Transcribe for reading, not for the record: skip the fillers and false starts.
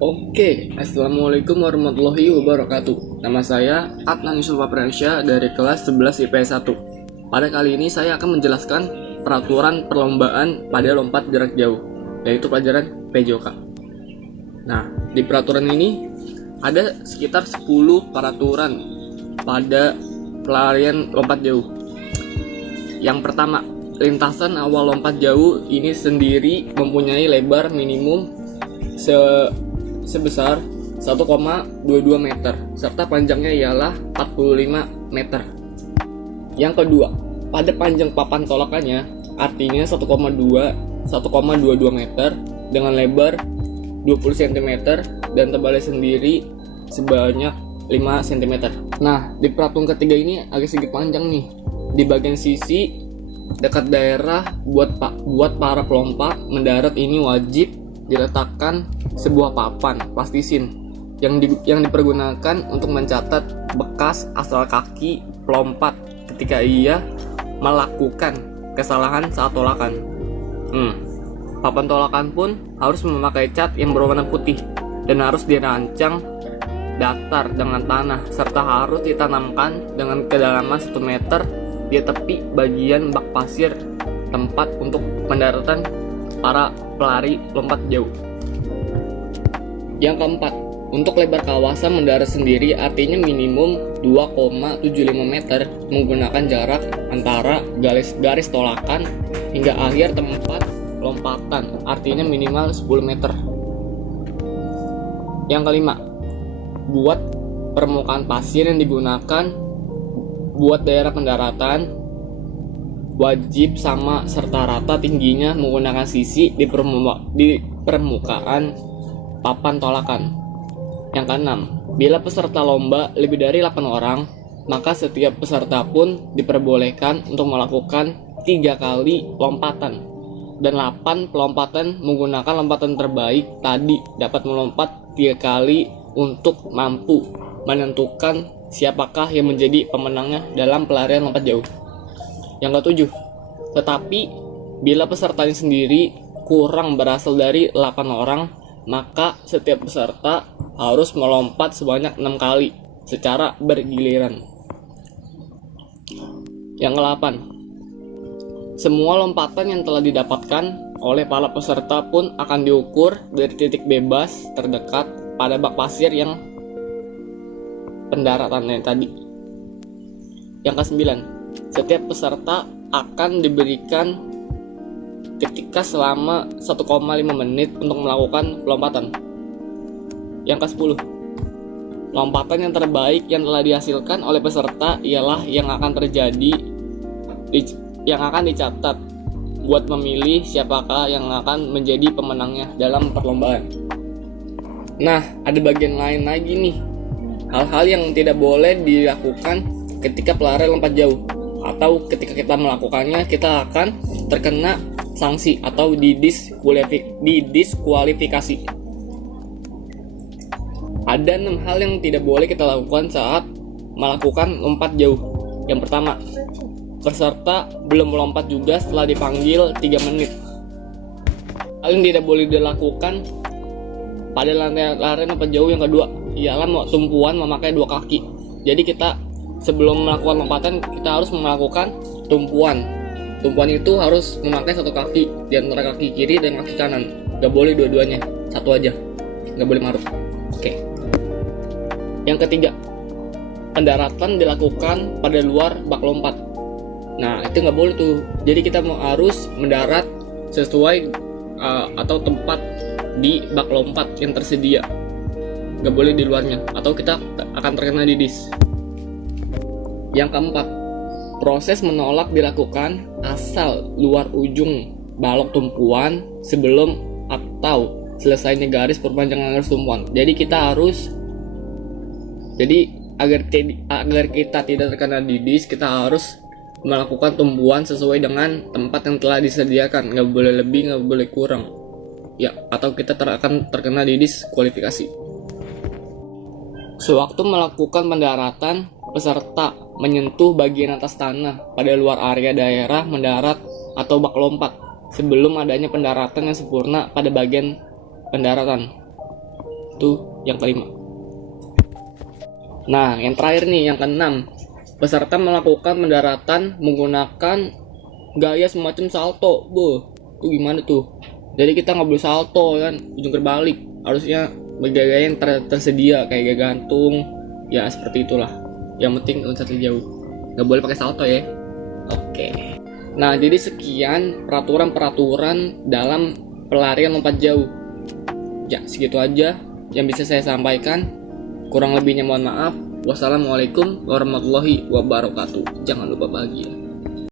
Assalamualaikum warahmatullahi wabarakatuh. Nama saya Adnan Yusuf Prensya dari kelas 11 IPS 1. Pada kali ini saya akan menjelaskan peraturan perlombaan pada lompat jarak jauh, yaitu pelajaran PJOK. Nah, di peraturan ini ada sekitar 10 peraturan pada pelarian lompat jauh. Yang pertama, lintasan awal lompat jauh ini sendiri mempunyai lebar minimum sebesar 1,22 meter serta panjangnya ialah 45 meter. Yang kedua, pada panjang papan tolakannya artinya 1,22 meter dengan lebar 20 cm dan tebalnya sendiri sebanyak 5 cm. Nah, di peraturan ketiga ini agak sedikit panjang nih. Di bagian sisi dekat daerah buat para pelompat mendarat ini wajib diletakkan sebuah papan plastisin yang dipergunakan untuk mencatat bekas asal kaki pelompat ketika ia melakukan kesalahan saat tolakan. Papan tolakan pun harus memakai cat yang berwarna putih dan harus dirancang datar dengan tanah serta harus ditanamkan dengan kedalaman 1 meter di tepi bagian bak pasir tempat untuk pendaratan para pelari lompat jauh. Yang keempat, untuk lebar kawasan mendarat sendiri artinya minimum 2,75 meter menggunakan jarak antara garis tolakan hingga akhir tempat lompatan artinya minimal 10 meter. Yang kelima, buat permukaan pasir yang digunakan buat daerah pendaratan wajib sama serta rata tingginya menggunakan sisi di permukaan papan tolakan. Yang keenam, bila peserta lomba lebih dari 8 orang, maka setiap peserta pun diperbolehkan untuk melakukan 3 kali lompatan dan 8 pelompatan menggunakan lompatan terbaik tadi dapat melompat 3 kali untuk mampu menentukan siapakah yang menjadi pemenangnya dalam pelarian lompat jauh. Yang ketujuh, tetapi bila pesertanya sendiri kurang berasal dari 8 orang, maka setiap peserta harus melompat sebanyak 6 kali secara bergiliran. Yang ke-8, semua lompatan yang telah didapatkan oleh para peserta pun akan diukur dari titik bebas terdekat pada bak pasir yang pendaratannya tadi. Yang ke-9, setiap peserta akan diberikan ketika selama 1,5 menit untuk melakukan pelompatan. Yang ke-10, lompatan yang terbaik yang telah dihasilkan oleh peserta ialah yang akan dicatat buat memilih siapakah yang akan menjadi pemenangnya dalam perlombaan. Nah, ada bagian lain lagi nih. Hal-hal yang tidak boleh dilakukan ketika pelarian lompat jauh atau ketika kita melakukannya kita akan terkena sanksi atau didiskualifikasi. Ada 6 hal yang tidak boleh kita lakukan saat melakukan lompat jauh. Yang pertama, peserta belum melompat juga setelah dipanggil 3 menit. Hal yang tidak boleh dilakukan pada larian lompat jauh yang kedua ialah tumpuan memakai 2 kaki. Jadi kita sebelum melakukan lompatan kita harus melakukan tumpuan. Tumpuan itu harus memakai 1 kaki di antara kaki kiri dan kaki kanan. Gak boleh dua-duanya, satu aja. Gak boleh marut. Oke. Yang ketiga, pendaratan dilakukan pada luar bak lompat. Nah, itu gak boleh tuh. Jadi kita harus mendarat sesuai atau tempat di bak lompat yang tersedia. Gak boleh di luarnya atau kita akan terkena didis. Yang keempat, proses menolak dilakukan asal luar ujung balok tumpuan sebelum atau selesainya garis perpanjangan garis tumpuan. Jadi agar kita tidak terkena didis, kita harus melakukan tumpuan sesuai dengan tempat yang telah disediakan. Nggak boleh lebih, nggak boleh kurang. Ya, atau kita akan terkena didis kualifikasi. Sewaktu melakukan pendaratan, peserta menyentuh bagian atas tanah pada luar area daerah mendarat atau bak lompat sebelum adanya pendaratan yang sempurna pada bagian pendaratan. Itu yang kelima. Nah, yang terakhir nih, yang keenam. Peserta melakukan pendaratan menggunakan gaya semacam salto. Itu gimana tuh? Jadi kita nggak boleh salto kan, ujung terbalik. Harusnya bergaya yang tersedia kayak gaya gantung. Ya seperti itulah. Yang penting loncat jauh. Nggak boleh pakai salto ya. Oke. Nah, jadi sekian peraturan-peraturan dalam pelarian lompat jauh. Ya, segitu aja yang bisa saya sampaikan. Kurang lebihnya mohon maaf. Wassalamualaikum warahmatullahi wabarakatuh. Jangan lupa bahagia.